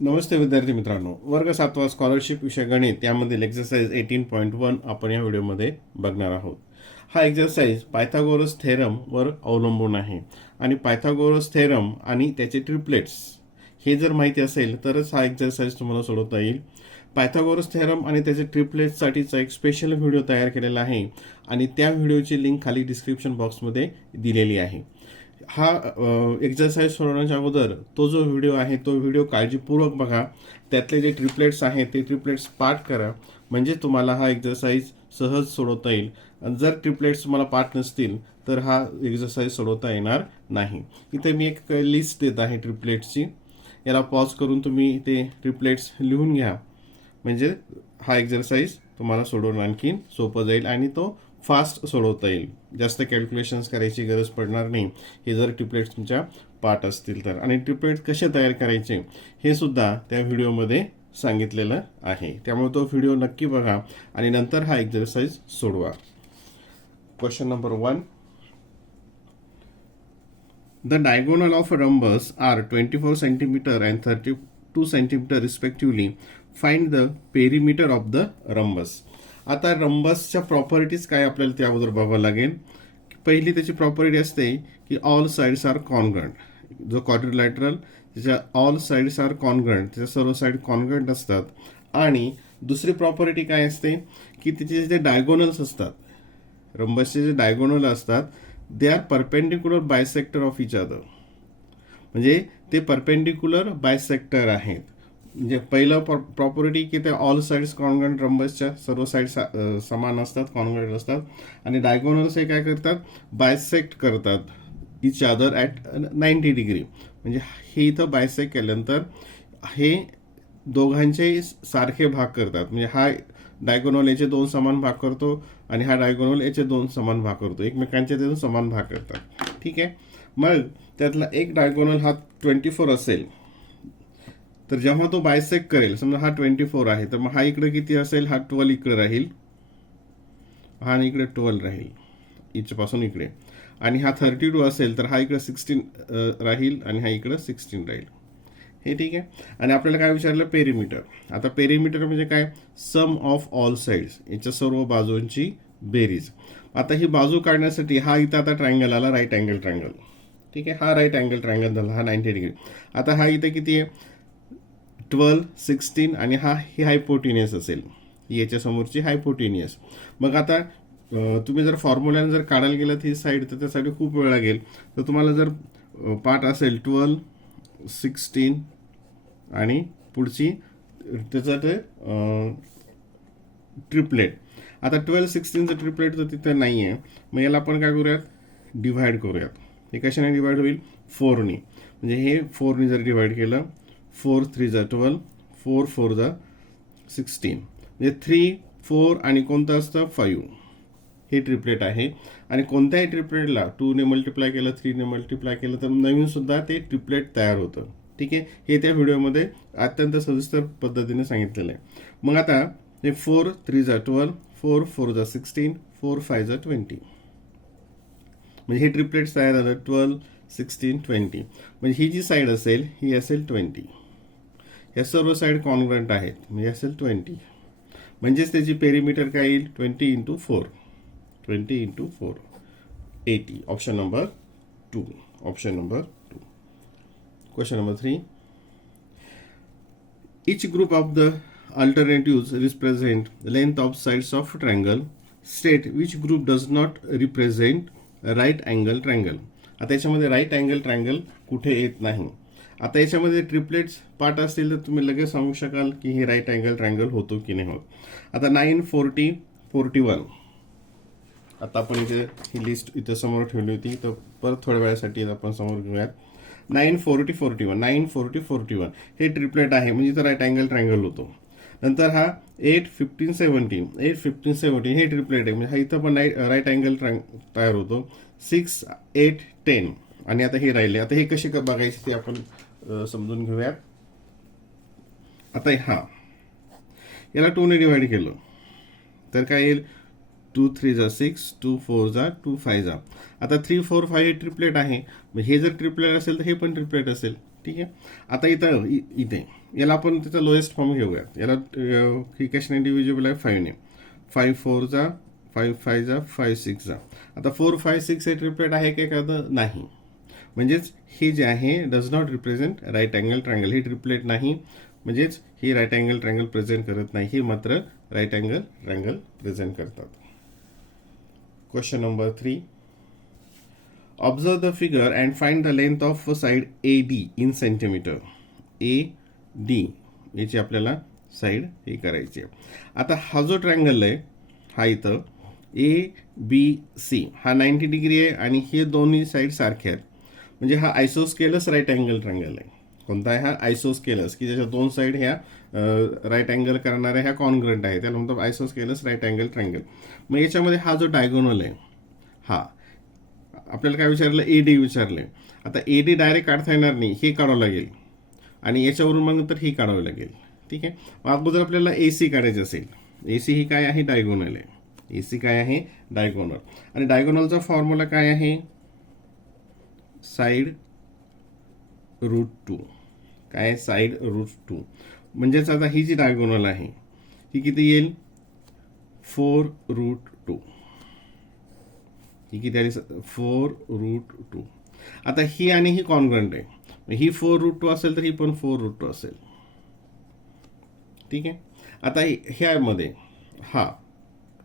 नमस्ते विद्यार्थी मित्रांनो, वर्ग 7वा स्कॉलरशिप विषय गणित यामधील एक्सरसाइज 18.1 आपण या व्हिडिओमध्ये बघणार आहोत. हा एक्सरसाइज पायथागोरस थेरमवर अवलंबून आहे आणि पायथागोरस थेरम आणि त्याचे ट्रिपलेट्स हे जर माहिती असेल तरच हा एक्सरसाइज तुम्हाला सोडवता येईल. पायथागोरस थेरम आणि त्याचे ट्रिपलेट्ससाठीचा एक स्पेशल व्हिडिओ तयार केलेला आहे आणि त्या व्हिडिओची लिंक खाली डिस्क्रिप्शन बॉक्समध्ये दिलेली आहे. हा एक्सरसाइज सोडवण्याच्या अगोदर तो जो व्हिडिओ आहे तो व्हिडिओ काळजीपूर्वक बघा. त्यातले जे ट्रिपलेट्स आहेत ते ट्रिपलेट्स पाठ करा, म्हणजे तुम्हाला हा एक्सरसाइज सहज सोडवता येईल. आणि जर ट्रिपलेट्स तुम्हाला पाठ नसतील तर हा एक्सरसाइज सोडवता येणार नाही. इथे मी एक लिस्ट देत आहे ट्रिपलेट्सची. याला पॉज करून तुम्ही ते ट्रिपलेट्स लिहून घ्या, म्हणजे हा एक्सरसाइज तुम्हाला सोडवणं आणखीन सोपं जाईल आणि तो फास्ट सोडवता येईल. जास्त कॅल्क्युलेशन्स करायची गरज पडणार नाही हे जर ट्रिपलेट्स तुमच्या पाठ असतील तर. आणि ट्रिपलेट्स कसे तयार करायचे हे सुद्धा त्या व्हिडिओमध्ये सांगितलेलं आहे, त्यामुळे तो व्हिडिओ नक्की बघा आणि नंतर हा एक्सरसाइज सोडवा. Question number 1. The diagonal of a rhombus are 24 centimeter and 32 centimeter respectively. Find the perimeter of the rhombus. आता रंबसच्या प्रॉपर्टीज काय आपल्याला त्या अगोदर बघावं लागेल. पहिली त्याची प्रॉपर्टी असते की ऑल साइड्स आर कॉन्ग्रंट. जो क्वाड्रिलॅटरल त्याच्या ऑल साइड्स आर कॉन्ग्रंट, त्याच्या सर्व साइड कॉन्ग्रंट असतात. आणि दुसरी प्रॉपर्टी काय असते की त्याचे जे डायगोनल्स असतात, रंबसचे जे डायगोनल असतात they are perpendicular bisector of each other, म्हणजे ते परपेंडिक्युलर बायसेक्टर आहेत. म्हणजे पहिलं प्रॉपर्टी की ते ऑल साइड्स कॉन्ग्रंट, रंबसच्या सर्व साइड समान असतात, कॉन्ग्रंट असतात. आणि डायगोनल्स हे काय करतात, बायसेक्ट करतात इच अदर ॲट 90 डिग्री. म्हणजे हे इथं बायसेक्ट केल्यानंतर हे दोघांचे सारखे भाग करतात. म्हणजे हा डायगोनल याचे 2 समान भाग करतो आणि हा डायगोनल याचे 2 समान भाग करतो, एकमेकांचे ते समान भाग करतात. ठीक आहे. मग त्यातला एक डायगोनल हा 24 असेल तर जेव्हा तो बायसेक्ट करेल, समजा हा 24 आहे तर मग हा इकडे किती असेल, हा 12 इकडे राहील, हा इकडे 12 राहील इथपासून इकडे. आणि हा 32 असेल तर हा इकडे 16 राहील आणि हा इकडे 16 राहील. हे ठीक आहे. आणि आपल्याला काय विचारलं, पेरिमीटर. आता पेरिमीटर म्हणजे काय, सम ऑफ ऑल साइड्स, याच्या सर्व बाजूंची बेरीज. आता ही बाजू काढण्यासाठी हा इथं आता ट्रायंगल आला, राईट अँगल ट्रायंगल. ठीक आहे, हा राईट अँगल ट्रायंगल झाला, हा 90 डिग्री. आता हा इथं किती आहे, 12, 16 आणि हा ही हायपोटिनियस असेल, याच्या समोरची हायपोटिनियस. मग आता तुम्ही जर फॉर्म्युल्याने जर काढायला गेलं ही साईड तर त्यासाठी खूप वेळ लागेल. तर तुम्हाला जर पाठ असेल 12, 16 आणि पुढची त्याचं ते ट्रिपलेट. आता 12, 16चं ट्रिपलेट तर तिथं नाही आहे, मग याला आपण काय करूयात, डिव्हाइड करूयात. हे कशाने डिव्हाइड होईल, 4ने. म्हणजे हे 4ने जर डिव्हाइड केलं, 4 3 जा 12, 4 4 जा 16, म्हणजे 3 4 आणि कोणतं असतं 5. हे ट्रिपलेट आहे. आणि कोणत्याही ट्रिपलेटला 2ने मल्टिप्लाय केलं, 3ने मल्टिप्लाय केलं तर नवीन सुद्धा ते ट्रिपलेट तयार होतं. ठीक आहे, हे त्या व्हिडिओमध्ये अत्यंत सविस्तर पद्धतीने सांगितलेलं आहे. मग आता हे 4 3 जा 12, 4 4 जा 16, 4 5 जा 20, म्हणजे हे ट्रिपलेट तयार झालं 12 16 20. म्हणजे ही जी साईड असेल ही असेल 20, या सर्व साईड कॉन्ग्रंट आहेत, म्हणजे असेल 20. म्हणजेच त्याची पेरिमीटर काय येईल, 20 into 4, 20 into 4 80. Option number 2. Option number 2. Question number 3. Each group of the alternatives represent length of sides of triangle. State which group does not represent right angle triangle. आता याच्यामध्ये right angle triangle कुठे येत नाही. आता याच्यामध्ये triplets part असतील तर तुम्ही लगेच सांगू शकाल की हे राईट अँगल ट्रायंगल होतो की नाही होत. आता 9 40 41, आता आपण इथे ही लिस्ट इथे समोर ठेवली होती तर परत थोड्या वेळासाठी आपण समोर घेऊयात. 9 40 41, 9 40 41 हे ट्रिपलेट आहे, म्हणजे इथं राईट अँगल ट्रायंगल होतो. नंतर हा 8 15 17, 8 15 17 हे ट्रिपलेट आहे, म्हणजे हा इथं पण राईट अँगल तयार होतो. 6 8 10 आणि आता हे राहिले. आता हे कसे बघायचे ते आपण समजून घेऊयात. आता हा याला 2ने डिव्हाइड केलं तर काय येईल, 2 3 जा 6, 2 4 जा 2 5 जा. आता 3 4 5 हे ट्रिपलेट आहे, हे जर ट्रिपलेट असेल तर हे पण ट्रिपलेट असेल. ठीक आहे. आता इथं इथे याला आपण त्याचा लोएस्ट फॉर्म घेऊयात. याला ही कशाने डिव्हिजिबल आहे 5ने. 5 4 जा 5 5 जा 5 6 जा. आता 4 5 6 हे ट्रिपलेट आहे का एखादं? नाही. म्हणजेच हे जे आहे does not represent right angle triangle. हे ट्रिपलेट नाही, म्हणजेच हे राईट अँगल ट्रायंगल प्रेझेंट करत नाही. हे मात्र राईट अँगल ट्रायंगल प्रेझेंट करतात. Question number 3. Observe the figure and find the length of side AD in centimeter. AD याची आपल्याला साईड हे करायची आहे. आता हा जो ट्रायंगल आहे हा इथं ABC हा 90 डिग्री आहे आणि हे दोन्ही साईड सारखे आहेत. म्हणजे हा आयसोस्केलस राईट अँगल ट्रायंगल आहे. कोणता आहे हा? आयसोस्केलस, की ज्याच्या दोन साईड ह्या राईट अँगल करणाऱ्या ह्या कॉन्ग्रंट आहे, त्याला म्हणतात आयसोस्केलस राईट अँगल ट्रायंगल. मग याच्यामध्ये हा जो डायगोनल आहे हा आपल्याला काय विचारलं? एडी विचारलंय. आता एडी डायरेक्ट काढता येणार नाही, हे काढावं लागेल आणि याच्यावरून मग तर ही काढावं लागेल. ठीक आहे. मग अगोदर आपल्याला एसी काढायचं असेल. एसी ही काय आहे? डायगोनल आहे. एसी काय आहे? डायगोनल. आणि डायगोनलचा फॉर्म्युला काय आहे? Side root 2. काय? Side root 2. म्हणजेच आता ही जी डायगोनल आहे ही किती येईल? 4 रूट 2. ही किती आली? 4 रूट 2. आता ही आणि ही कॉन्ग्रंट आहे. ही 4 रूट 2 असेल तर ही पण 4 रूट 2 असेल. ठीक आहे. आता ह्यामध्ये हा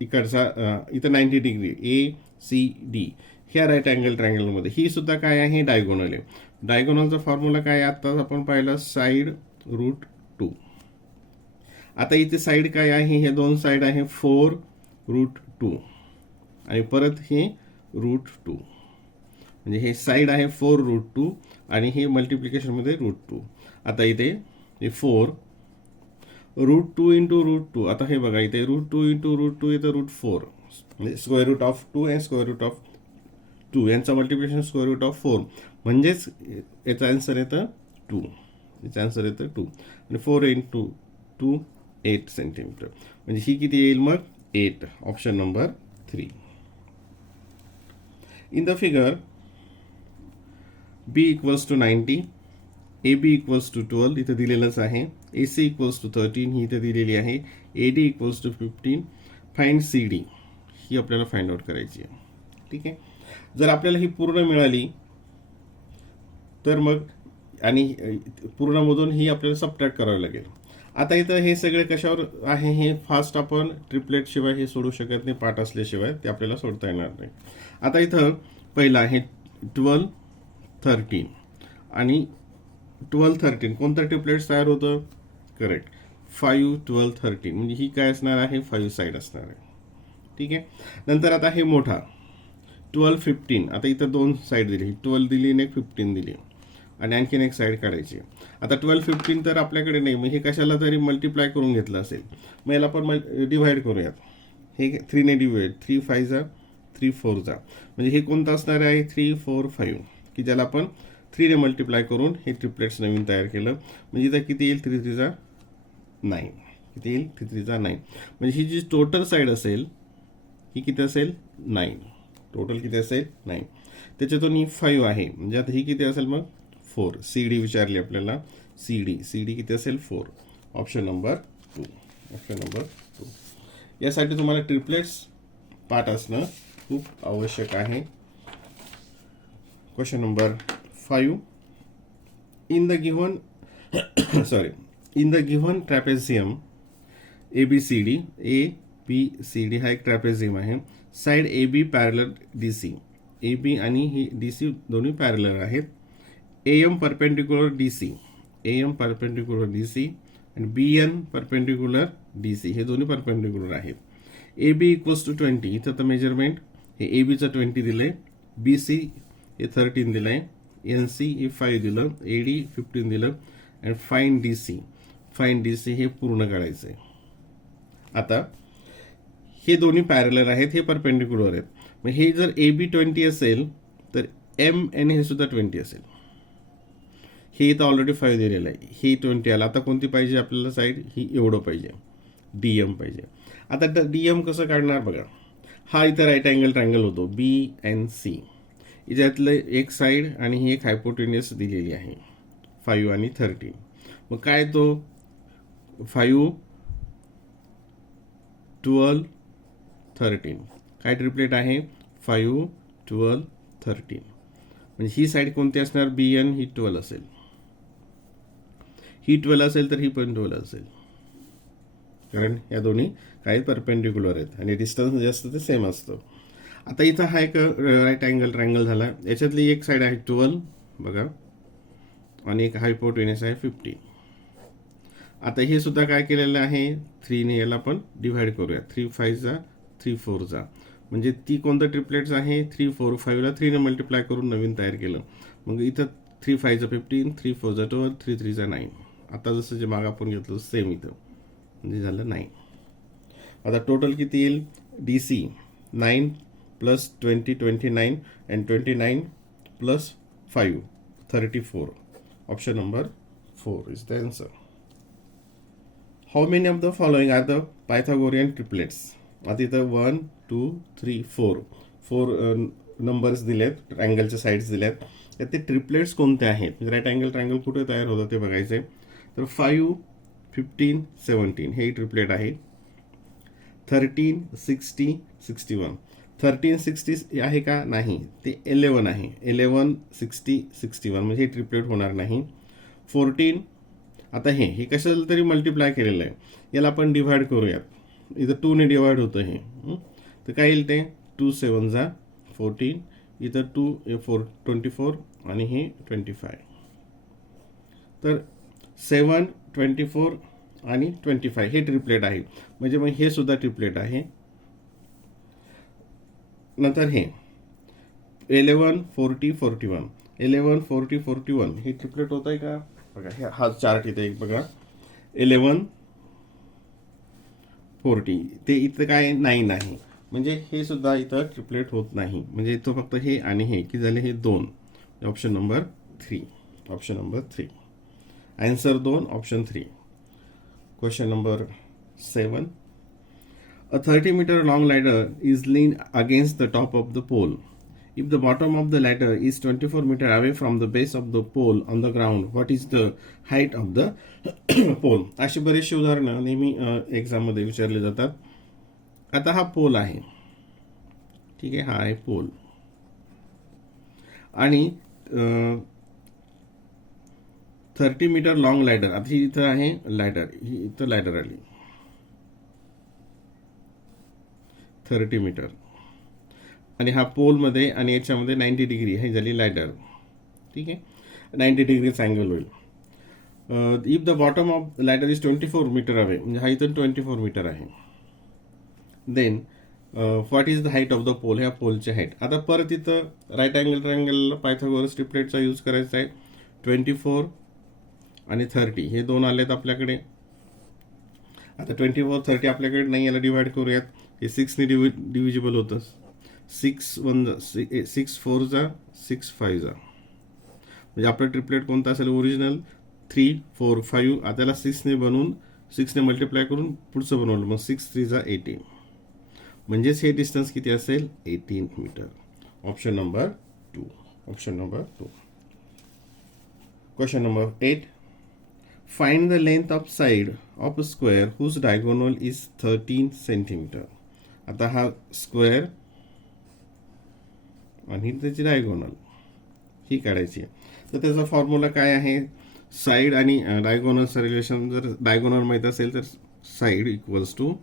इकडचा इथं 90 डिग्री ACD ह्या राईट अँगल ट्रायंगलमध्ये ही सुद्धा काय आहे? डायगोनल आहे. डायगोनलचा फॉर्म्युला काय आहे? आत्ताच आपण पाहिलं साईड रूट 2. आता इथे साईड काय आहे? हे दोन साईड आहे 4 रूट 2 आणि परत हे रूट 2. म्हणजे हे साईड आहे 4 रूट 2 आणि हे मल्टिप्लिकेशनमध्ये रूट 2. आता इथे हे 4 रूट 2 इंटू रूट 2. आता हे बघा इथे रूट 2 इंटू रूट 2 येतं रूट 4. म्हणजे स्क्वेअर रूट ऑफ 2 आणि स्क्वेअर रूट ऑफ 2 यांचं मल्टिप्लिकेशन स्क्वेअर रूट ऑफ 4. म्हणजेच याचा आन्सर येतं 2. याचा आन्सर येतं 2. आणि 4 इंटू 2 8 सेंटीमीटर. म्हणजे ही किती येईल मग? 8. Option number 3. In the figure, B equals to 90, AB equals to 12 इथे दिलेलंच आहे. AC equals to 13 ही इथे दिलेली आहे. AD equals to 15. Find CD ही आपल्याला फाइंड आउट करायची आहे. ठीक आहे. जर आपल्याला ही पूर्ण मिळाली तर मग आणि पूर्णमधून ही आपल्याला सबट्रॅक्ट करावी लागेल. आता इथं हे सगळे कशावर आहे? हे फास्ट आपण ट्रिपलेट शिवाय हे सोडू शकत नाही. पाठ असल्याशिवाय ते आपल्याला सोडता येणार नाही. आता इथं पहिला आहे 12 13 आणि 12 13 कोणतं ट्रिपलेट तयार होतं? करेक्ट 5 12 13. म्हणजे ही काय असणार आहे? 5 साईड असणार आहे. ठीक आहे. नंतर आता हे मोठा 12 15. आता इथं दोन साईड दिली, 12 दिली आणि 15 दिली आणि आणखीन एक साईड काढायची. आता 12 15 तर आपल्याकडे नाही, मग हे कशाला तरी मल्टिप्लाय करून घेतलं असेल. मग याला आपण डिव्हाइड करूयात. हे 3 ने डिव्हाइड 3 5 जा 3 4 जा. म्हणजे हे कोणतं असणार आहे? 3 4 5 की ज्याला आपण 3 ने मल्टिप्लाय करून हे ट्रिपलेट्स नवीन तयार केलं. म्हणजे इथं किती येईल? 3 3 जा 9. किती येईल? 3 3 जा 9. म्हणजे ही जी टोटल साईड असेल ही किती असेल? 9. टोटल किती असेल? 9. त्याच्यातून ही 5 आहे. म्हणजे आता ही किती असेल मग? 4. CD विचारली आपल्याला. CD किती असेल? 4. Option number 2. Option number 2. यासाठी तुम्हाला ट्रिपलेट्स पाठ असणं खूप आवश्यक आहे. Question number 5. In the given trapezium ABCD हा एक ट्रॅपेझियम आहे. Side AB parallel DC. AB आणि ही DC दोन्ही पॅरलल आहेत. AM परपेंडिक्युलर DC आणि BN परपेंडिक्युलर DC हे दोन्ही परपेंडिक्युलर आहेत. AB equals to 20. इथं तर मेजरमेंट हे ABचं 20 दिलंय, BC हे 13 दिलंय, NC हे 5 दिलं, AD 15 दिलं आणि फाइंड DC हे पूर्ण काढायचं आहे. आता हे दोन्ही पॅरलल आहेत, हे परपेंडिक्युलर आहेत. मग हे जर AB 20 असेल तर MN हे सुद्धा 20 असेल. हे इथं ऑलरेडी 5 दिलेलं आहे, ही 20 आला. आता कोणती पाहिजे आपल्याला साईड? ही एवढं पाहिजे, DM पाहिजे. आता DM कसं काढणार बघा. हा इथं राईट अँगल ट्रायंगल होतो BNC. याच्यातलं एक साईड आणि ही एक हायपोटेनियस दिलेली आहे 5 आणि 13. मग काय तो 5, 12, 13 काय ट्रिपलेट आहे 5, 12, 13. म्हणजे ही साईड कोणती असणार BN ही 12 असेल, ही 12 असेल तर ही पण 12 असेल, कारण या दोन्ही काही परपेंडिक्युलर आहेत आणि डिस्टन्स जे असतं ते सेम असतं. आता इथं हा एक राईट अँगल ट्रायंगल झाला. याच्यातली एक साईड आहे 12 बघा आणि एक हायपोटेनस आहे 15. आता हे सुद्धा काय केलेलं आहे 3ने याला आपण डिव्हाइड करूया. 3 5 जा 3 4 जा, म्हणजे ती कोणतं ट्रिपलेट्स आहे 3 4 5ला 3ने मल्टिप्लाय करून नवीन तयार केलं. मग इथं 3 5 जा 15, 3 4 जा 12, 3 3 जा 9. आता जसं जे मागं आपण घेतलं सेम इथं म्हणजे झालं 9. आता टोटल किती येईल DC 9 plus 20 29 and 29 plus 5 34. Option number 4 is the answer. How many of the following are the Pythagorean triplets. आता इथं 1 2 3 4 नंबर्स दिलेत, ट्रायंगलच्या साईड्स दिल्यात. तर ते ट्रिपलेट्स कोणते आहेत, राईट अँगल ट्रायंगल कुठे तयार होतं ते बघायचं. तर 5 15 17 हे ट्रिपलेट आहे. 13 60 61. 13 60 आहे का नाही, ते 11 आहे. 11 60 61 म्हणजे हे ट्रिपलेट होणार नाही. 14 आता हे कशाला तरी मल्टिप्लाय केलेलं आहे, याला आपण डिव्हाइड करूयात. इथं 2ने डिव्हाइड होतं हे, तर काय येईल ते 2 7 जा 14, इथं 2 4 24 आणि हे 25. तर 7 24 आणि 25 हे ट्रिपलेट आहे, म्हणजे मग हे सुद्धा ट्रिपलेट आहे. नंतर हे 11 40 41, 11 40 41 हे ट्रिपलेट होत आहे का बघा. हा चार्ट इथे एक बघा 11 40, ते इथं काय 9 आहे, म्हणजे हे सुद्धा इथं ट्रिपलेट होत नाही. म्हणजे इथं फक्त हे आणि हे की झाले हे 2. Option number 3. Option number 3 answer 2 option 3. Question number 7. A 30-meter long ladder is leaned against the top of the pole. If the bottom of the ladder is 24 meters away from the base of the pole on the ground, what is the height of the pole? अशी बरीचशी उदाहरणं नेहमी एक्झाममध्ये विचारले जातात. आता हा pole आहे, ठीक आहे, हा आहे पोल आणि 30 मीटर लॉंग लॅडर. आता ही इथं आहे लॅडर, ही इथं लॅडर आली 30 मीटर आणि हा पोलमध्ये आणि याच्यामध्ये 90 डिग्री हे झाली लॅडर, ठीक आहे. 90 डिग्रीचा अँगल होईल. If the bottom of ladder is 24 metre away, म्हणजे हा इथं 24 मीटर आहे. Then what is the height of the pole, ह्या पोलची हाईट. आता परत इथं राईट अँगल ट्रायंगलला पायथागोरस ट्रिपलेटचा यूज करायचा आहे. 24 आणि 30 हे दोन आलेत आपल्याकडे. आता 24 30 आपल्याकडे नाही, याला डिवाइड करूयात. हे 6ने डिव्हिजिबल होतं. 6 1 जा 6 4 जा 6 5 जा, म्हणजे आपलं ट्रिपलेट कोणता असेल ओरिजिनल 3 4 5. आता त्याला 6ने बनवून 6ने मल्टिप्लाय करून पुढचं बनवलं, मग 6 3 जा 18, म्हणजेच हे डिस्टन्स किती असेल 18 metre. Option number 2. Option number 2. Question number 8. Find the length of side of a square whose diagonal is 13 centimeter. आता हा स्क्वेअर आणि त्याची डायगोनल ही काढायची आहे. तर त्याचा फॉर्म्युला काय आहे, साईड आणि डायगोनलचं रिलेशन. जर डायगोनल माहीत असेल तर side equals to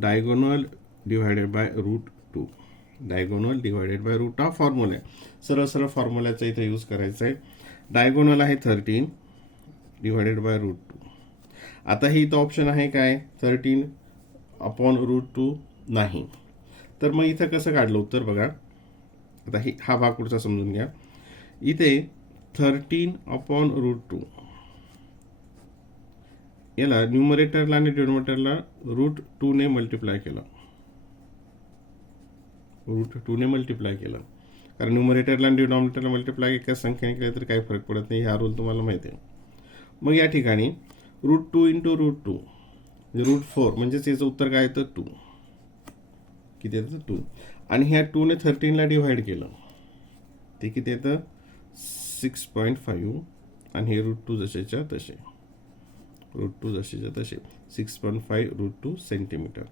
diagonal divided by √2. Diagonal divided by √2 हा फॉर्म्युला आहे. सरळ सरळ फॉर्म्युल्याचा इथे यूज करायचा आहे. डायगोनल आहे 13 डिवायडेड बाय √2. आता ही इथं ऑप्शन आहे काय 13 अपॉन √2 नाही, तर मग इथं कसं काढलं उत्तर बघा. आता हा भाग पुढचा समजून घ्या. इथे 13 अपॉन √2 याला न्यूमरेटरला आणि डिनोमिनेटरला √2ने मल्टिप्लाय केलं. √2ने मल्टिप्लाय केलं, कारण न्यूमरेटरला आणि डिनोमिनेटरला मल्टिप्लाय एका संख्येने केलं तर काही फरक पडत नाही. हा रूल तुम्हाला माहिती आहे. मग या ठिकाणी √2 इंटू √2 म्हणजे √4, म्हणजेच याचं उत्तर काय येतं 2. किती येतं 2. आणि ह्या 2ने 13ला डिव्हाइड केलं, ते किती येतं 6.5 आणि हे रूट 2 जसेच्या तसे, रूट 2 जसेच्या तसे 6.5 रूट 2 सेंटीमीटर.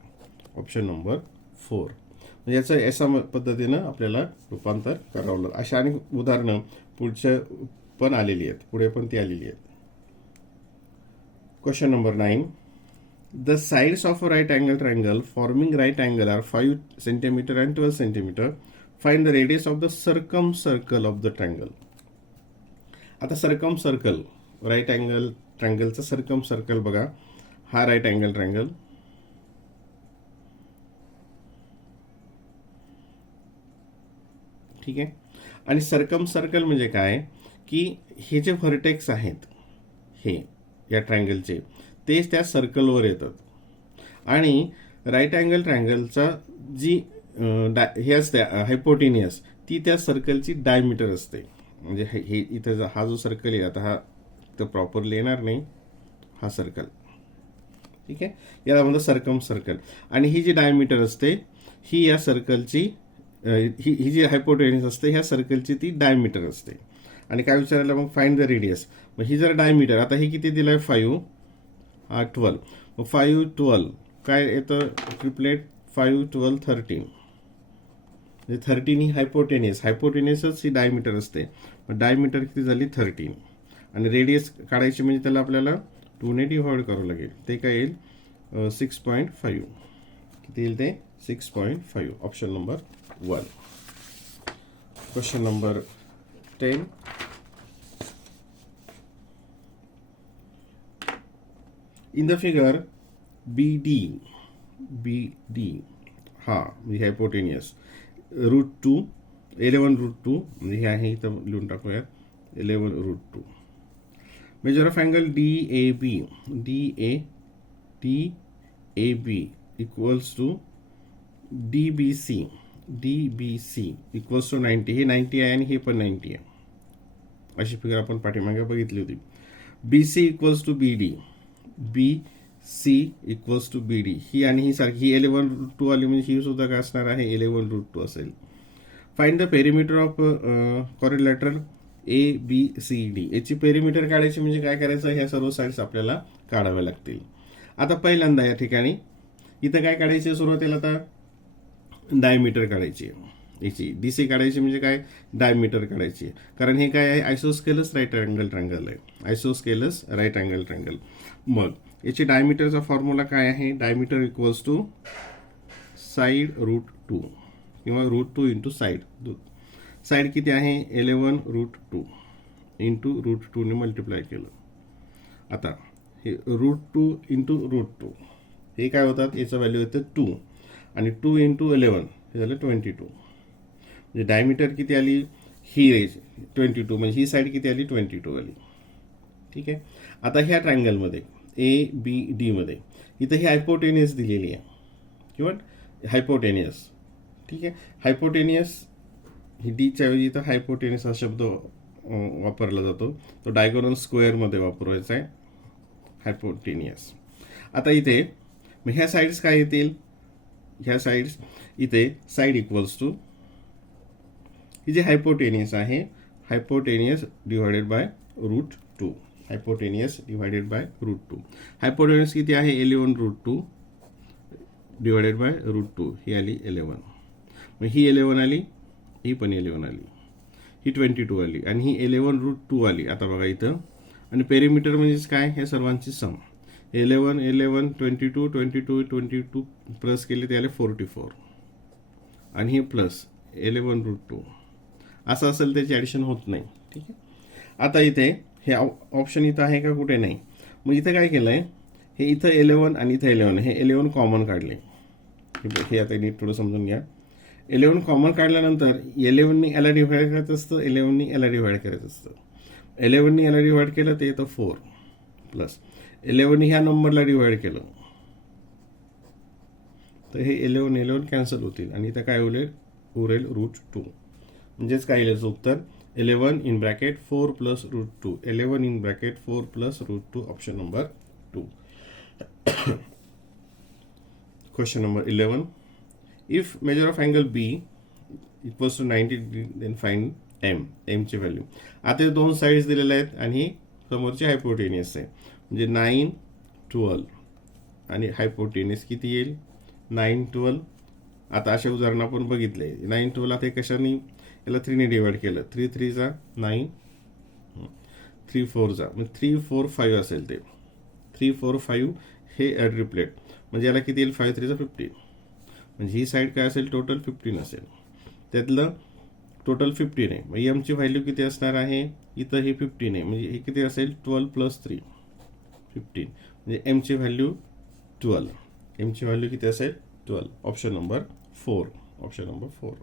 Option number 4. म्हणजे याचं अशा पद्धतीनं आपल्याला रूपांतर करावं लागतं. अशा आणि उदाहरणं पुढच्या पण आलेली आहेत, पुढे पण ती आलेली आहेत. Question number 9. The sides of a right angle triangle forming right angle are 5 centimeter and 12 centimeter. Find the radius of the circumcircle of the triangle. आता सर्कमसर्कल, राईट अँगल ट्रायंगलचा सर्कमसर्कल बघा, हा राईट अँगल ट्रायंगल, ठीक आहे. आणि सर्कमसर्कल म्हणजे काय की हे जे व्हर्टेक्स आहेत हे या ट्रायंगलचे तेच त्या सर्कलवर येतात. आणि राईट अँगल ट्रायंगलचा जी हे असते हायपोटेनियस, ती त्या सर्कलची डायमीटर असते. म्हणजे हे इथं हा जो सर्कल आहे, आता हा तर प्रॉपरली येणार नाही, हा सर्कल, ठीक आहे, याला म्हणतात सर्कमसर्कल. आणि ही जी डायमीटर असते ही या सर्कलची ही जी हायपोटेनियस असते ह्या सर्कलची ती डायमीटर असते. आणि काय विचारायला मग फाइंड द रेडियस. मग ही जर डायमीटर, आता हे किती दिलं आहे 5, हा 12, मग 5 12 काय येतं ट्रिपलेट, 5 12 13, म्हणजे 13 ही हायपोटेनियसच ही डायमीटर असते. मग डायमीटर किती झाली 13. आणि रेडियस काढायची म्हणजे त्याला आपल्याला 2 ने डिव्हाइड करावं लागेल, ते काय येईल 6.5. किती येईल ते 6.5. Option number 1. Question number 10. In the figure BD हा म्हणजे हायपोटेनियस रूट 2 11 रूट 2, म्हणजे हे आहे इथं लिहून टाकूयात 11 root 2. Measure of angle DAB equals to DBC equals to 90. हे 90 आहे आणि हे पण 90 आहे. अशी फिगर आपण पाठीमागे बघितली होती. BC equals to BC equals to BD. ही आणि ही सारखी, ही 11 रूट 2 आली म्हणजे ही सुद्धा काय असणार आहे 11 रूट 2 असेल. Find the perimeter of quadrilateral ABCD. याची पेरिमीटर काढायची म्हणजे काय करायचं, ह्या सर्व साईड्स आपल्याला काढाव्या लागतील. आता पहिल्यांदा या ठिकाणी इथं काय काढायचे, सुरुवातीला आता डायमीटर काढायची, याची DC काढायची म्हणजे काय डायमीटर काढायची. कारण हे काय आहे आयसोस्केलस राईट अँगल ट्रायंगल आहे, आयसोस्केलस राईट अँगल ट्रायंगल. मग याची डायमीटरचा फॉर्म्युला काय आहे, diameter equals to side root 2 किंवा रूट 2 इंटू साईड. साईड किती आहे 11 रूट 2 इंटू रूट 2 ने मल्टिप्लाय केलं. आता हे रूट 2 इंटू रूट 2 हे काय होतात, याचं व्हॅल्यू येतं 2 आणि 2 इंटू 11 हे झालं 22. म्हणजे डायमीटर किती आली, ही रेज 22, म्हणजे ही साईड किती आली 22 आली. ठीक आहे. आता ह्या ट्रायंगलमध्ये ABD मध्ये इथं ही हायपोटेनियस दिलेली आहे किंवा हायपोटेनियस, ठीक आहे. हायपोटेनियस ही डीच्या ऐवजी इथं हायपोटेनियस हा शब्द वापरला जातो, तो डायगोनल स्क्वेअरमध्ये वापरायचा आहे हायपोटेनियस. आता इथे मग ह्या साईड्स काय येतील, ह्या साईड्स इथे साईड इक्वल्स टू ही जी हायपोटेनियस आहे, hypotenuse divided by root 2, hypotenuse divided by root 2. Hypotenuse किती आहे 11 रूट 2 डिवायडेड बाय रूट 2, ही आली 11. मग ही 11 आली, ही पण 11 आली, ही 22 आली आणि ही 11 रूट 2 आली. आता बघा इथं, आणि पेरिमीटर म्हणजेच काय, हे सर्वांची सम 11 11 22 22 22 प्लस केले ते आले 44 आणि हे प्लस 11 रूट 2 असं असेल त्याची ॲडिशन होत नाही. ठीक आहे. आता इथे हे ऑप्शन इथं आहे का, कुठे नाही. मग इथं काय केलं आहे, हे इथं 11 आणि इथं 11, हे 11 कॉमन काढले. हे आता नीट थोडं समजून घ्या. 11 कॉमन काढल्यानंतर 11नी याला डिव्हाइड करायचं असतं, 11नी याला डिव्हाइड करायचं असतं. 11नी याला डिव्हाइड केलं ते येतं 4 प्लस 11नी ह्या नंबरला डिव्हाइड केलं तर हे 11 कॅन्सल होतील आणि इथं काय उरेल रूट 2. म्हणजेच काय येईल उत्तर 11 in bracket 4 plus root 2, 11 in bracket 4 plus root 2, option number 2. Question number 11. If measure of angle B equals to 90 then find M ची व्हॅल्यू. आता दोन साईड्स दिलेल्या आहेत आणि समोरची हायपोटेनियस आहे, म्हणजे 9 12 आणि हायपोटेनियस किती येईल 9 12. आता अशा उदाहरणं आपण बघितले 9 12. आता हे कशाने याला 3ने डिवाइड केलं, 3 3 जा 9, 3 4 जा म्हणजे 3 4 5 असेल, ते 3 4 5 हे ॲड्रिप्लेट म्हणजे याला किती येईल 5 3 जा 15. म्हणजे ही साईड काय असेल टोटल 15 असेल, त्यातलं टोटल 15 आहे. मग एमची व्हॅल्यू किती असणार आहे, इथं हे 15 आहे म्हणजे हे किती असेल 12 + 3 15 म्हणजे एमची व्हॅल्यू 12. एमची व्हॅल्यू किती असेल 12. Option number 4. Option number 4.